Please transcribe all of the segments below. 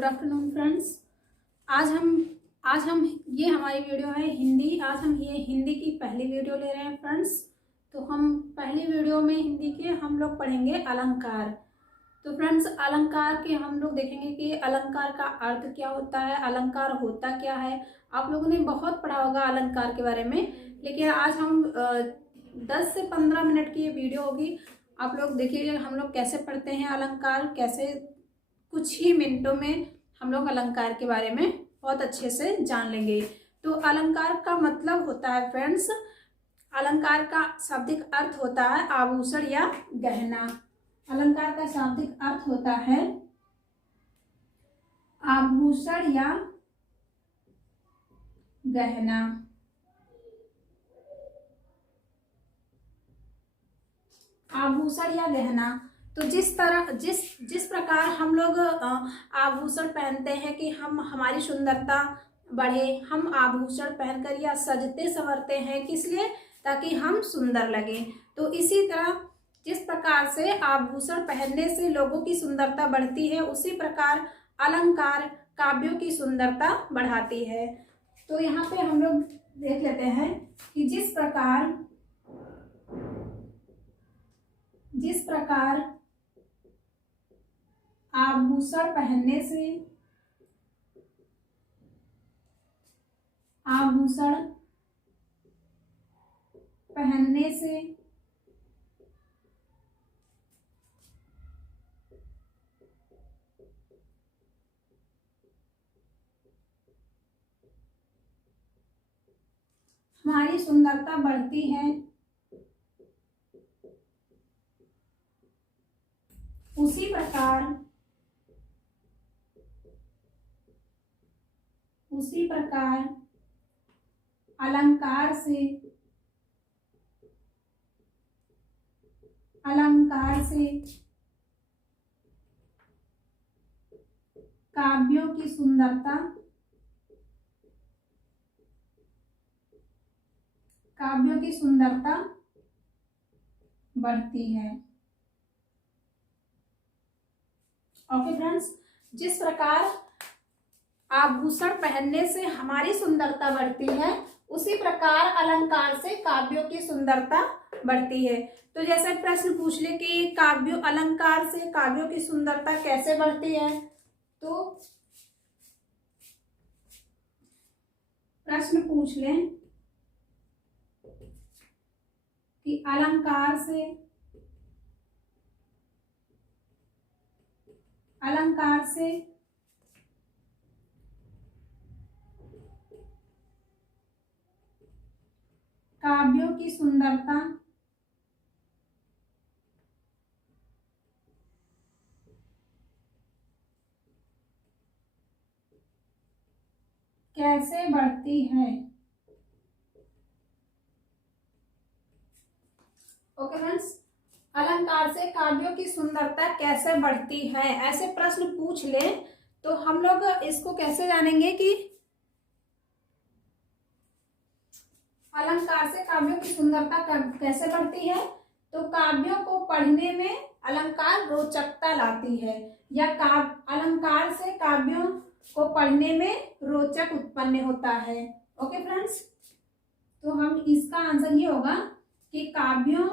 Good afternoon friends. आज हम ये हमारी वीडियो है हिंदी। आज हम ये हिंदी की पहली वीडियो ले रहे हैं फ्रेंड्स। तो हम पहली वीडियो में हिंदी के हम लोग पढ़ेंगे अलंकार। तो फ्रेंड्स, अलंकार के हम लोग देखेंगे कि अलंकार का अर्थ क्या होता है, अलंकार होता क्या है। आप लोगों ने बहुत पढ़ा होगा अलंकार के बारे में, लेकिन आज हम 10 से 15 मिनट की ये वीडियो होगी। आप लोग देखिए हम लोग कैसे पढ़ते हैं अलंकार, कैसे कुछ ही मिनटों में हम लोग अलंकार के बारे में बहुत अच्छे से जान लेंगे। तो अलंकार का मतलब होता है फ्रेंड्स, अलंकार का शाब्दिक अर्थ होता है आभूषण या गहना। अलंकार का शाब्दिक अर्थ होता है आभूषण या गहना। आभूषण या गहना। तो जिस प्रकार हम लोग आभूषण पहनते हैं कि हम हमारी सुंदरता बढ़े, हम आभूषण पहनकर या सजते संवरते हैं किस लिए, ताकि हम सुंदर लगे। तो इसी तरह जिस प्रकार से आभूषण पहनने से लोगों की सुंदरता बढ़ती है, उसी प्रकार अलंकार काव्यों की सुंदरता बढ़ाती है। तो यहाँ पे हम लोग देख लेते हैं कि जिस प्रकार आभूषण पहनने से हमारी सुंदरता बढ़ती है, उसी प्रकार अलंकार से काव्यों की सुंदरता बढ़ती है। ओके फ्रेंड्स, जिस प्रकार आभूषण पहनने से हमारी सुंदरता बढ़ती है, उसी प्रकार अलंकार से काव्यों की सुंदरता बढ़ती है। तो जैसे प्रश्न पूछ ले कि अलंकार से काव्यों की सुंदरता कैसे बढ़ती है, तो प्रश्न पूछ लें कि अलंकार से काव्यों की सुंदरता कैसे बढ़ती है। ओके फ्रेंड्स, अलंकार से काव्यों की सुंदरता कैसे बढ़ती है, ऐसे प्रश्न पूछ ले तो हम लोग इसको कैसे जानेंगे कि अलंकार से काव्यों की सुंदरता कैसे बढ़ती है। तो काव्यों को पढ़ने में अलंकार रोचकता लाती है, या अलंकार से काव्यों को पढ़ने में रोचक उत्पन्न होता है। ओके फ्रेंड्स, तो हम इसका आंसर ये होगा कि काव्यों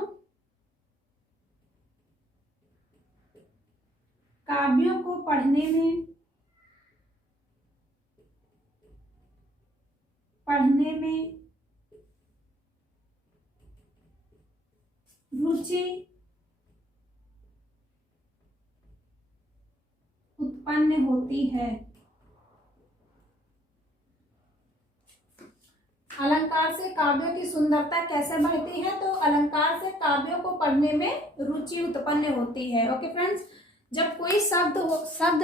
को पढ़ने में रुचि उत्पन्न होती है। अलंकार से काव्यों की सुंदरता कैसे बढ़ती है, तो अलंकार से काव्यों को पढ़ने में रुचि उत्पन्न होती है। ओके फ्रेंड्स, जब कोई शब्द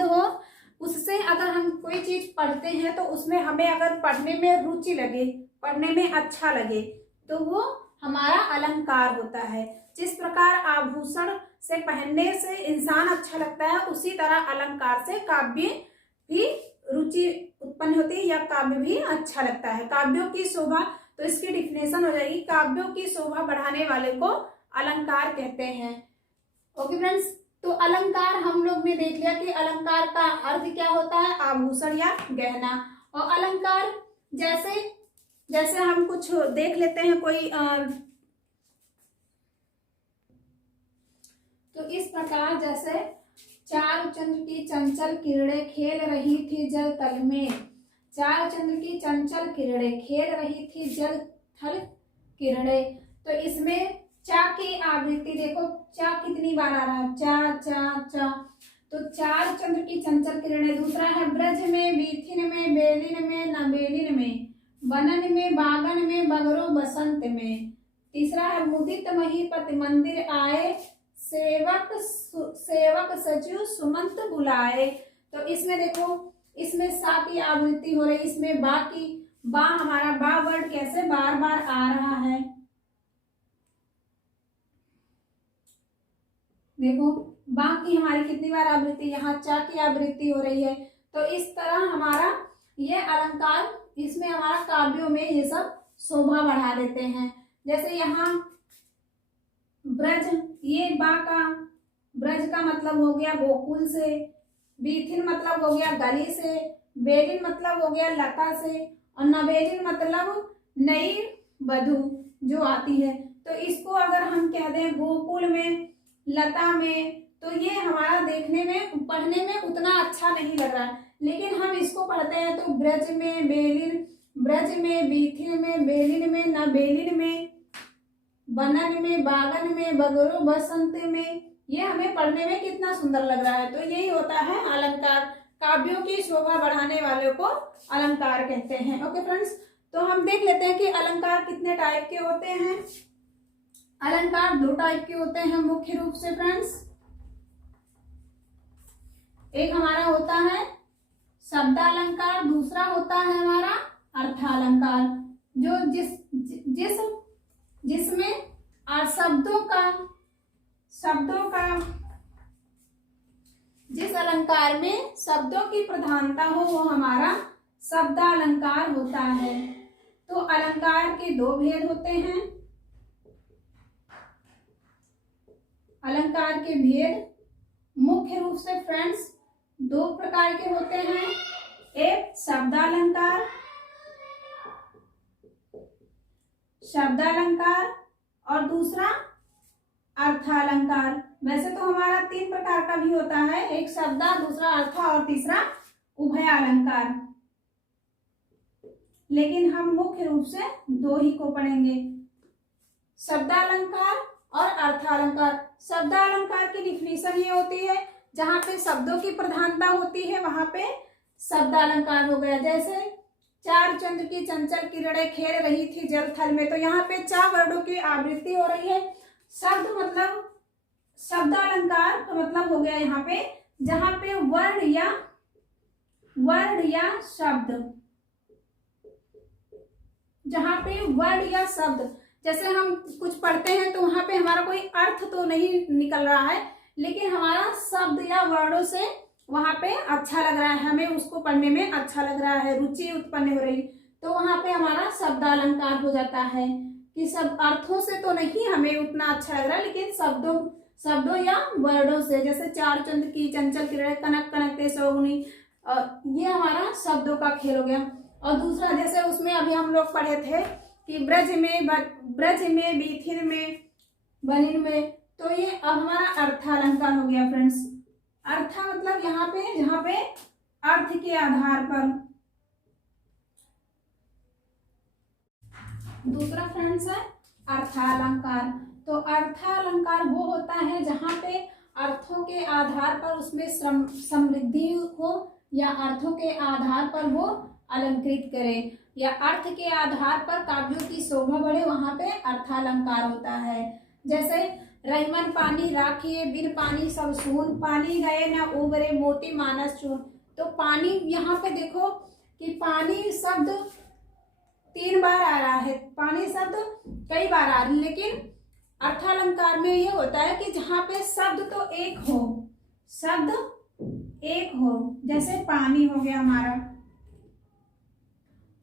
हो उससे अगर हम कोई चीज पढ़ते हैं तो उसमें हमें अगर पढ़ने में रुचि लगे, पढ़ने में अच्छा लगे, तो वो हमारा अलंकार होता है। जिस प्रकार आभूषण से पहनने से इंसान अच्छा लगता है, उसी तरह अलंकार से काव्य भी रुचि उत्पन्न होती है या काव्य भी अच्छा लगता है। काव्यों की शोभा, तो इसकी डिफिनेशन हो जाएगी, काव्यों की शोभा बढ़ाने वाले को अलंकार कहते हैं। ओके फ्रेंड्स, तो अलंकार हम लोग हमने देख लिया कि अलंकार का अर्थ क्या होता है, आभूषण या गहना। और अलंकार जैसे जैसे हम कुछ देख लेते हैं कोई तो इस प्रकार जैसे चार चंद्र की चंचल किरणें खेल रही थी जल तल में, चार चंद्र की चंचल किरणें खेल रही थी जल थल किरणें। तो इसमें चा की आवृत्ति देखो, चा कितनी बार आ रहा है, चा चा चा। तो चार चंद्र की चंचल किरणें। दूसरा है ब्रज में, बीथिन में, बेलिन में, नबेलिन में, बनन में, बागन में, बगरो बसंत में। तीसरा है मुदित महीपति मंदिर आए, सेवक सचिव सुमंत बुलाए। तो इसमें देखो, इसमें सा की आवृत्ति हो रही, इसमें बा की, बा हमारा बा वर्ड कैसे बार बार आ रहा है, देखो बा की हमारी कितनी बार आवृत्ति, यहाँ चा की आवृत्ति हो रही है। तो इस तरह हमारा ये अलंकार, इसमें हमारा काव्यों में ये सब शोभा बढ़ा देते हैं। जैसे यहाँ ब्रज, ये बा का ब्रज का मतलब हो गया गोकुल से, बीथिन मतलब हो गया गली से, बेलिन मतलब हो गया लता से, और नबेलिन मतलब नई वधू जो आती है। तो इसको अगर हम कह दें गोकुल में, लता में, तो ये हमारा देखने में पढ़ने में उतना अच्छा नहीं लग रहा है। लेकिन हम इसको पढ़ते हैं तो ब्रज में, बेलिन, ब्रज में, बीथिन में, बेलिन में, नबेलिन में, बनन में, बागन में, बगरो बसंत में, ये हमें पढ़ने में कितना सुंदर लग रहा है। तो यही होता है अलंकार, काव्यों की शोभा बढ़ाने वालों को अलंकार कहते हैं। ओके फ्रेंड्स, तो हम देख लेते हैं कि अलंकार कितने टाइप के होते हैं। अलंकार दो टाइप के होते हैं मुख्य रूप से फ्रेंड्स। एक हमारा होता है शब्दालंकार, दूसरा होता है हमारा अर्थालंकार, जो जिसमें शब्दों का जिस अलंकार में शब्दों की प्रधानता हो वो हमारा शब्दालंकार होता है। तो अलंकार के दो भेद होते हैं। अलंकार के भेद मुख्य रूप से फ्रेंड्स दो प्रकार के होते हैं। एक शब्दालंकार और दूसरा अर्थालंकार। वैसे तो हमारा तीन प्रकार का भी होता है, एक शब्दा, दूसरा अर्थ और तीसरा उभयालंकार, लेकिन हम मुख्य रूप से दो ही को पढ़ेंगे, शब्दालंकार और अर्थालंकार। शब्दालंकार की डिफिनीशन ये होती है, जहां पे शब्दों की प्रधानता होती है वहां पे शब्दालंकार हो गया। जैसे चार चंद्र की चंचल किरणें खेल रही थी जल थल में, तो यहाँ पे चार वर्डों की आवृत्ति हो रही है। शब्द मतलब शब्दालंकार का मतलब हो गया यहाँ पे जहां पे वर्ड या शब्द, जहां पे वर्ड या शब्द, जैसे हम कुछ पढ़ते हैं तो वहां पे हमारा कोई अर्थ तो नहीं निकल रहा है, लेकिन हमारा शब्द या वर्डों से वहां पे अच्छा लग रहा है, हमें उसको पढ़ने में अच्छा लग रहा है, रुचि उत्पन्न हो रही, तो वहां पे हमारा शब्दालंकार हो जाता है कि सब अर्थों से तो नहीं हमें उतना अच्छा लग रहा है, लेकिन शब्दों या वर्डों से, जैसे चार चंद्र की चंचल किरणें कनक कनकते सौगुनी, ये हमारा शब्दों का खेल हो गया। और दूसरा जैसे उसमें अभी हम लोग पढ़े थे कि ब्रज में, बीथिन में, बनिन में, तो ये अब हमारा अर्थालंकार हो गया फ्रेंड्स। अर्थ मतलब यहाँ पे जहाँ पे अर्थ के आधार पर। दूसरा फ्रेंड्स है अर्थालंकार। तो अर्थालंकार वो होता है जहाँ पे अर्थों के आधार पर उसमें समृद्धि हो, या अर्थों के आधार पर वो अलंकृत करे, या अर्थ के आधार पर काव्यों की शोभा बढ़े, वहां पे अर्थालंकार होता है। जैसे रहीमन पानी राखिए बिन पानी सब सून, पानी गए न उबरे मोती मानस चून। तो पानी यहाँ पे देखो कि पानी शब्द 3 बार आ रहा है, पानी शब्द कई बार आ रहा है, लेकिन अर्थालंकार में ये होता है कि जहाँ पे शब्द तो एक हो, जैसे पानी हो गया हमारा,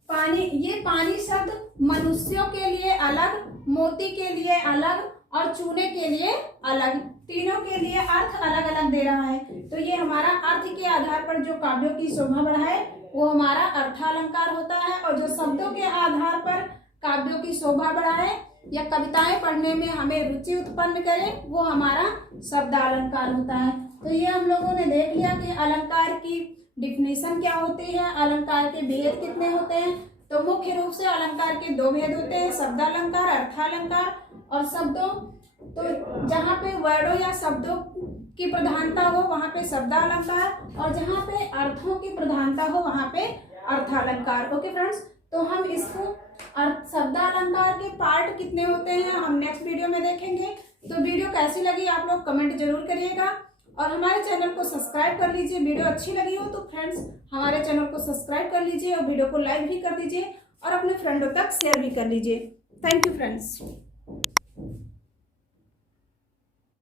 पानी, ये पानी शब्द मनुष्यों के लिए अलग, मोती के लिए अलग और चूने के लिए अलग तीनों के लिए अर्थ अलग अलग दे रहा है। तो ये हमारा अर्थ के आधार पर जो काव्यों की शोभा बढ़ाए वो हमारा अर्थालंकार होता है, और जो शब्दों के आधार पर काव्यों की शोभा बढ़ाए या कविताएं पढ़ने में हमें रुचि उत्पन्न करे वो हमारा शब्दालंकार होता है। तो ये हम लोगों ने देख लिया कि अलंकार की डिफिनेशन क्या होती है, अलंकार के भेद कितने होते हैं। तो मुख्य रूप से अलंकार के दो भेद होते हैं, शब्दालंकार, अर्थालंकार। और शब्दों तो जहाँ पे वर्डों या शब्दों की प्रधानता हो वहाँ पे शब्दालंकार, और जहाँ पे अर्थों की प्रधानता हो वहाँ पे अर्थालंकार। ओके फ्रेंड्स, तो हम इसको शब्दालंकार के पार्ट कितने होते हैं हम नेक्स्ट वीडियो में देखेंगे। तो वीडियो कैसी लगी आप लोग कमेंट जरूर करिएगा, और हमारे चैनल को सब्सक्राइब कर लीजिए। वीडियो अच्छी लगी हो तो फ्रेंड्स हमारे चैनल को सब्सक्राइब कर लीजिए, और वीडियो को लाइक भी कर दीजिए, और अपने फ्रेंडों तक शेयर भी कर लीजिए। Thank you friends.